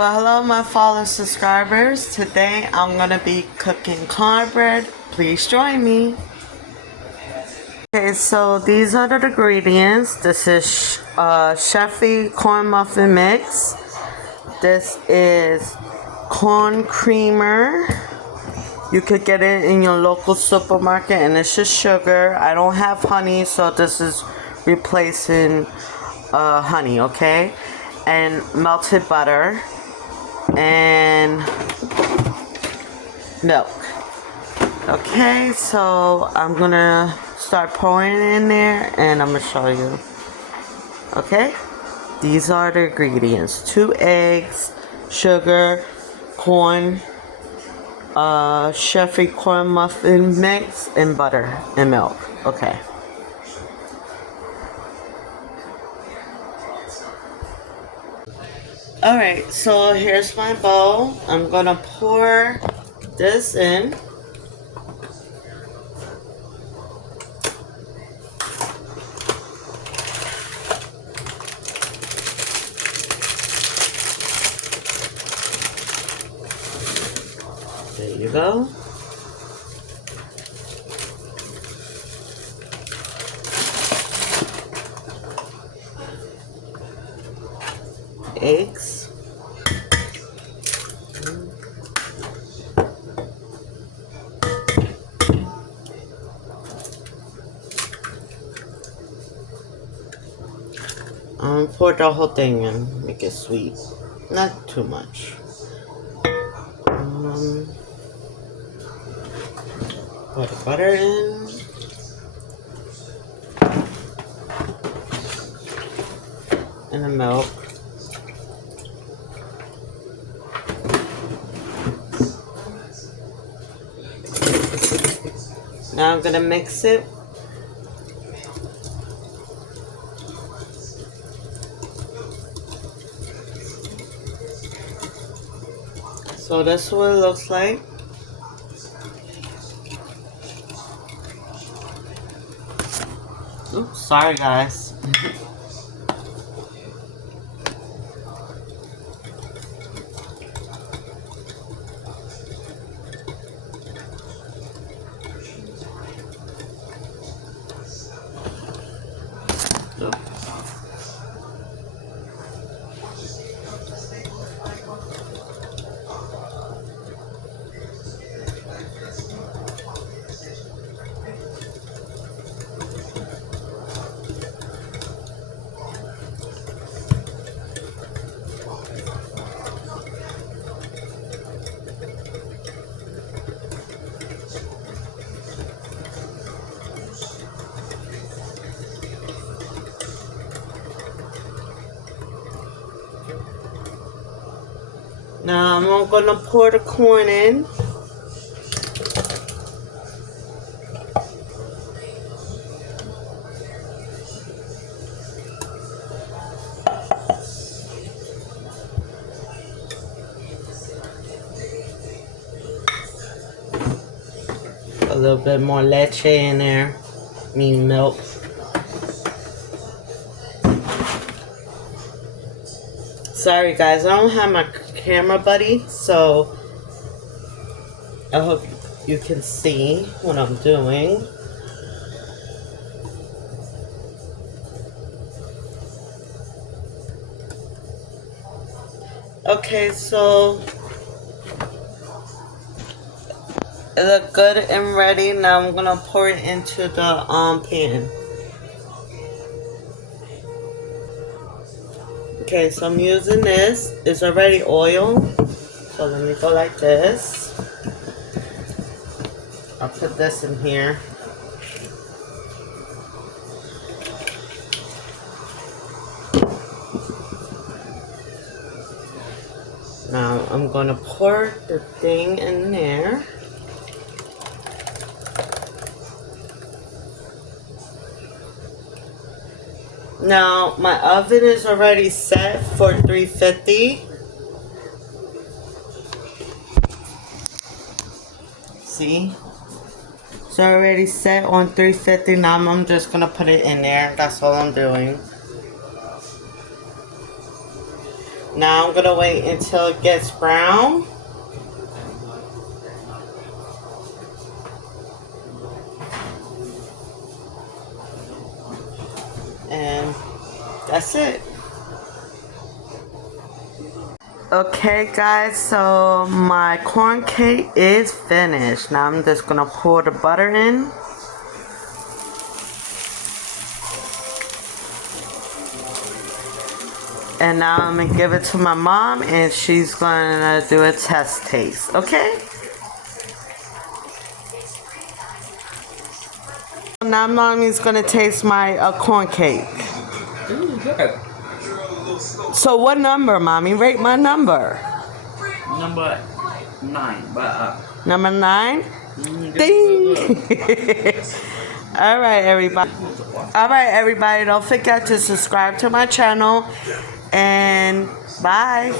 Well, hello, my fellow subscribers. Today I'm gonna be cooking cornbread. Please join me. Okay, so these are the ingredients. This is Cheffy corn muffin mix. This is corn creamer. You could get it in your local supermarket, and it's just sugar. I don't have honey, so this is replacing honey, okay? And melted butter and milk. Okay, so I'm gonna start pouring it in there and I'm gonna show you. Okay, these are the ingredients: 2 eggs, sugar, corn, Cheffy corn muffin mix, and butter and milk. Okay. Alright, so here's my bowl. I'm gonna pour this in. There you go. Eggs. Pour the whole thing in, make it sweet, not too much. Put the butter in. And the milk. Now I'm gonna mix it. So that's what it looks like. Oops, sorry guys. Now I'm gonna pour the corn in. A little bit more leche in there, mean milk. Sorry guys, I don't have my camera buddy, so I hope you can see what I'm doing. Okay, so it look good and ready. Now I'm gonna pour it into the pan. Okay, so I'm using this. It's already oil. So let me go like this. I'll put this in here. Now I'm gonna pour the thing in there. Now my oven is already set for 350. See? It's already set on 350. Now I'm just gonna put it in there. That's all I'm doing. Now I'm gonna wait until it gets brown. And that's it. Okay guys, so my corn cake is finished. Now I'm just gonna pour the butter in. And now I'm gonna give it to my mom and she's gonna do a test taste, okay? Now mommy's gonna taste my corn cake. Good. So what number, mommy? Rate my number. Number 9, but up. Number 9? Ding! Alright everybody. Alright everybody, don't forget to subscribe to my channel and bye.